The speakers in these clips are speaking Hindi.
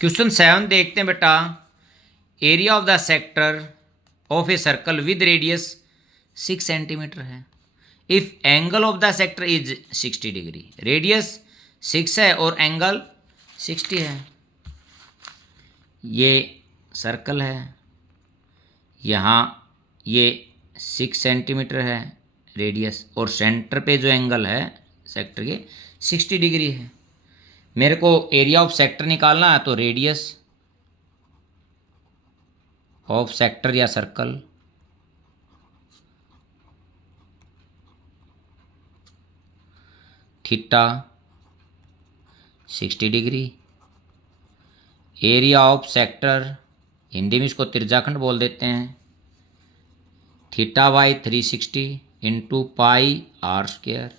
क्वेश्चन 7 देखते हैं बेटा। Area of the sector of a circle with radius 6 centimetre है। If angle of the sector is 60 degree, radius 6 है और एंगल 60 है। ये सर्कल है, यहाँ ये 6 सेंटीमीटर है रेडियस, और सेंटर पे जो एंगल है सेक्टर के 60 डिग्री है। मेरे को एरिया ऑफ सेक्टर निकालना है, तो रेडियस ऑफ सेक्टर या circle theta 60 degree, area of sector Hindi में इसको त्रिज्याखंड बोल देते हैं, theta by 360 into pi r square.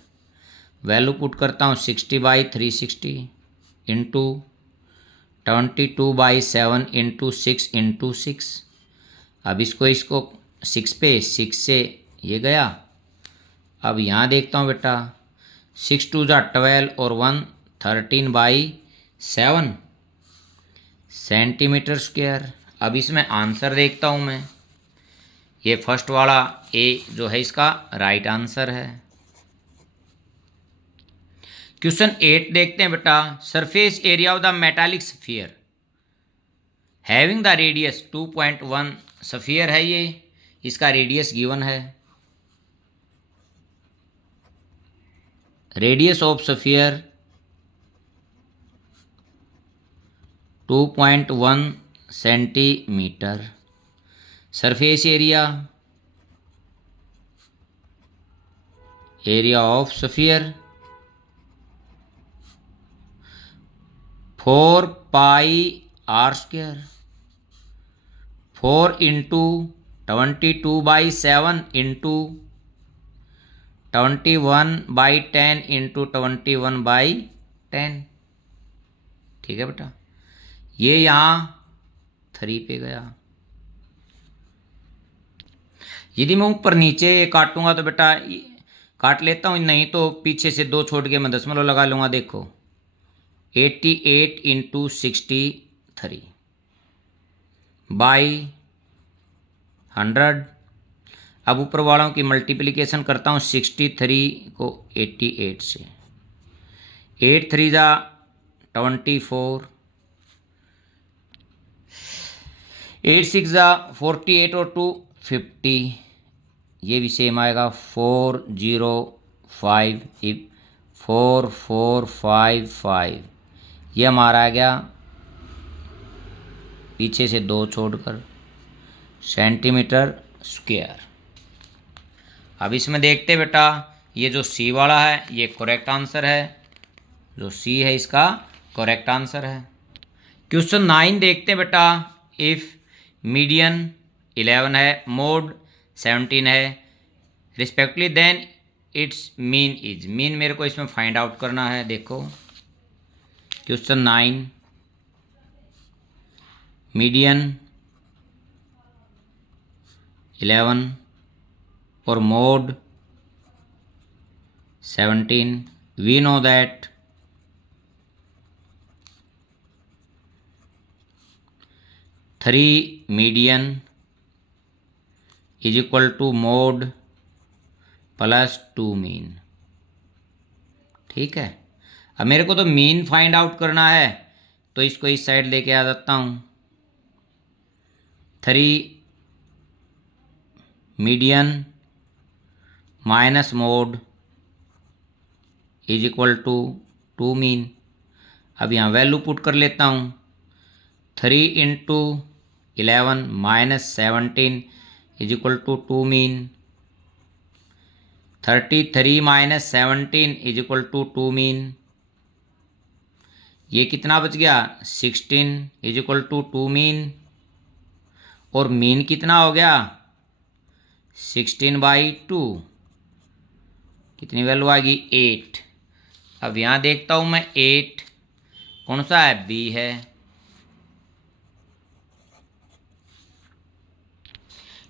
Value put करता हूँ 60/360 इंटू 22/7 इंटू 6 इंटू 6। अब इसको 6 पे 6 से ये गया। अब यहाँ देखता हूँ बेटा, 6 2 जा 12 और 1 13/7 सेंटीमीटर स्क्वायर। अब इसमें आंसर देखता हूँ मैं, ये फर्स्ट वाला ए जो है इसका राइट आंसर है। क्वेश्चन 8 देखते हैं बेटा। Surface area of the metallic sphere having the radius 2.1 sphere है ये, इसका रेडियस गिवन है। Radius of sphere 2.1 centimetre. Surface area of sphere 4 pi r square, 4 into 22/7 into 21/10 into 21/10। ठीक है बेटा, ये यहाँ 3 पे गया। यदि मैं ऊपर नीचे काटूंगा तो बेटा काट लेता हूँ, नहीं तो पीछे से 2 छोड़ के मैं दशमलव लगा लूँगा। देखो 88 इंटू 63 बाई 100। अब ऊपर वालों की मल्टीप्लिकेशन करता हूँ 63 को 88 से, 8 3 जा 24, 8 6 जा 48 और 2 50। ये भी सेम आएगा 4455। ये हमारा आ गया पीछे से 2 छोड़कर सेंटीमीटर स्क्वायर। अब इसमें देखते बेटा, ये जो सी वाला है ये करेक्ट आंसर है, जो सी है इसका करेक्ट आंसर है। क्वेश्चन 9 देखते हैं बेटा। इफ मीडियन 11 है, मोड 17 है respectively, then it's mean is. Mean मेरे को इसमें फाइंड आउट करना है। देखो क्वेश्चन 9, मीडियन 11 और mode 17, we know that 3 median is equal to mode plus 2 mean. ठीक है, अब मेरे को तो मीन फाइंड आउट करना है, तो इसको इस साइड लेके आ जाता हूँ। 3 median minus mode is equal to 2 mean. अब यहाँ वैल्यू पुट कर लेता हूँ, 3 into 11 minus 17 is equal to 2 mean, 33 minus 17 is equal to 2 mean. ये कितना बच गया, 16 इज इक्वल टू 2 मीन, और मीन कितना हो गया 16/2। कितनी वैल्यू आएगी 8। अब यहाँ देखता हूँ मैं 8 कौन सा है, बी है।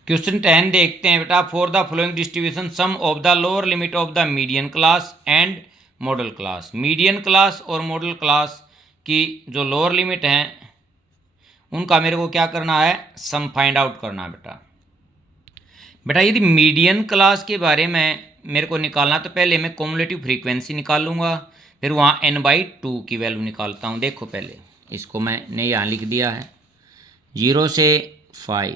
क्वेश्चन 10 देखते हैं बेटा। For the following distribution sum of the lower limit of the median class and modal class. Median class और मॉडल क्लास की जो लोअर लिमिट हैं उनका मेरे को क्या करना है, सम फाइंड आउट करना है बेटा। बेटा यदि मीडियन क्लास के बारे में मेरे को निकालना तो पहले मैं कॉम्युलेटिव फ्रीक्वेंसी निकाल लूँगा, फिर वहाँ n/2 की वैल्यू निकालता हूँ। देखो पहले इसको मैंने यहाँ लिख दिया है 0 से 5,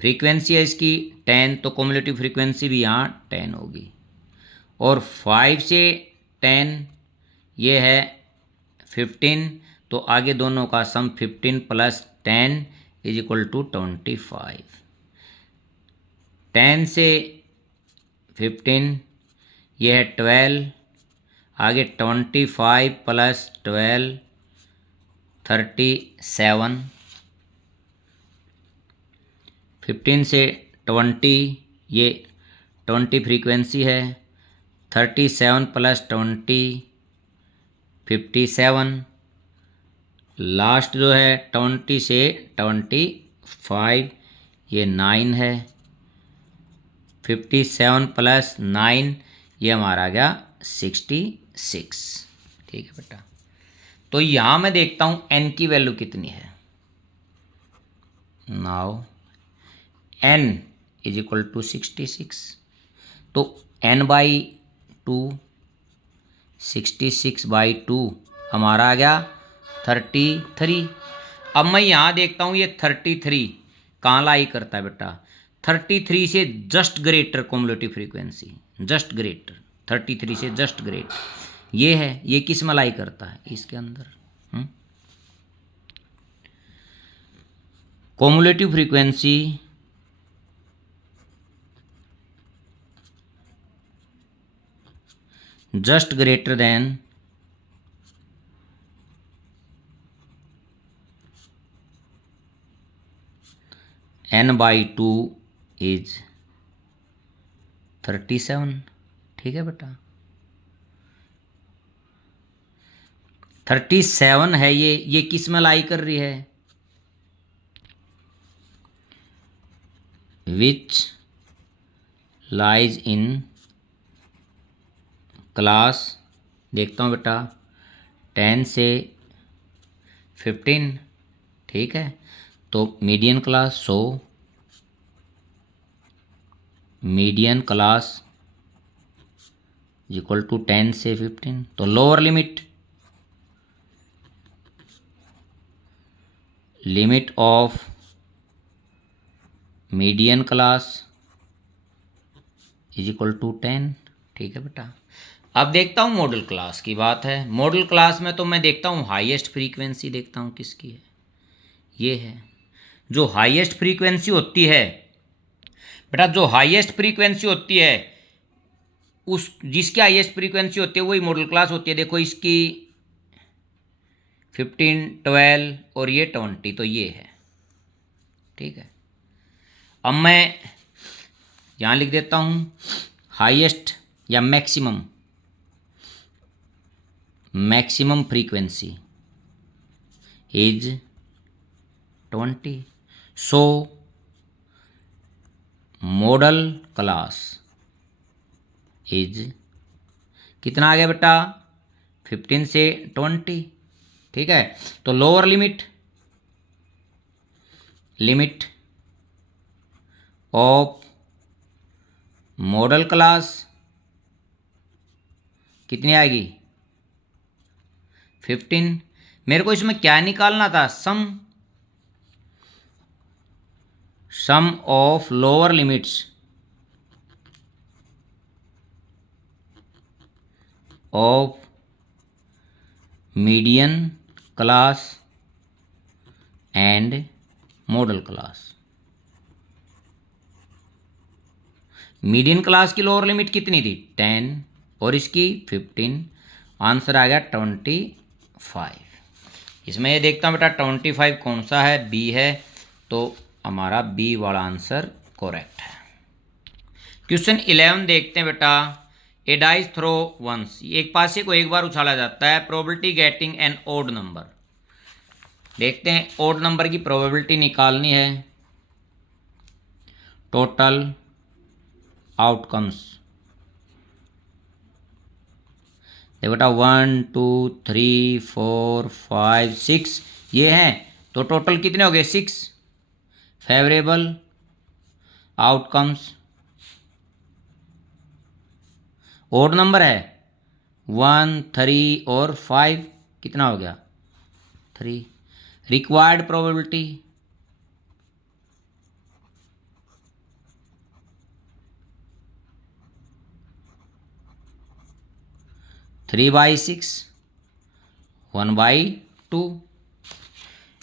फ्रीक्वेंसी है इसकी 10, तो कॉम्युलेटिव फ्रीक्वेंसी भी यहाँ 10 होगी। और 5 से 10 ये है 15, तो आगे दोनों का सम 15 + 10 = 25। 10 से 15 ये है 12, आगे 25 + 12 37, 15 से 20 ये 20 फ्रीक्वेंसी है, 37 + 20 57, लास्ट जो है 20 से 25 ये 9 है, 57 + 9 ये हमारा आ गया 66। ठीक है बेटा, तो यहाँ मैं देखता हूँ n की वैल्यू कितनी है। नाउ n = 66, तो n/2 66/2 हमारा आ गया 33। अब मैं यहाँ देखता हूँ ये 33 कहाँ लाई करता है बेटा, 33 से just greater cumulative frequency, just greater 33 से जस्ट ग्रेटर ये है, ये किस में लाई करता है, इसके अंदर। Cumulative frequency just greater than n/2 is 37। ठीक है बेटा, 37 है ये किस में लाई कर रही है, विच लाइज इन क्लास। देखता हूँ बेटा 10 से 15। ठीक है, तो median class, so median class = 10 से 15, तो lower limit of median class = 10। ठीक है बेटा, अब देखता हूँ मॉडल क्लास की बात है। मॉडल क्लास में तो मैं देखता हूँ हाईएस्ट फ्रीक्वेंसी, देखता हूँ किसकी है, ये है। जो हाईएस्ट फ्रीक्वेंसी होती है बेटा, जो हाईएस्ट फ्रीक्वेंसी होती है उस जिसकी हाईएस्ट फ्रीक्वेंसी होती है वही मॉडल क्लास होती है। देखो इसकी 15 12 और ये 20, तो ये है। ठीक है, अब मैं यहाँ लिख देता हूँ हाईएस्ट या maximum frequency is 20, so model class is कितना आ गया बेटा, 15 से 20। ठीक है, तो lower limit of modal class कितनी आएगी, 15। मेरे को इसमें क्या निकालना था, sum of lower limits of median class and modal class. Median class की लोअर लिमिट कितनी थी, 10, और इसकी 15। आंसर आ गया 25। इसमें ये देखता हूँ बेटा 25 कौन सा है, बी है, तो हमारा बी वाला आंसर करेक्ट है। क्वेश्चन 11 देखते हैं बेटा। ए डाइस थ्रो वंस, एक पासे को एक बार उछाला जाता है, probability getting an odd number. देखते हैं ओड नंबर की प्रोबेबिलिटी निकालनी है। टोटल आउटकम्स देखो बेटा 1 2 3 4 5 6 ये हैं, तो टोटल कितने हो गए 6 फेवरेबल आउटकम्स। ओड नंबर है 1 3 और 5 कितना हो गया 3। Required probability 3/6 1/2।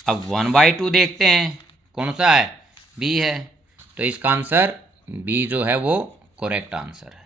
अब 1/2 देखते हैं कौन सा है बी है, तो इसका आंसर बी जो है वो करेक्ट आंसर है।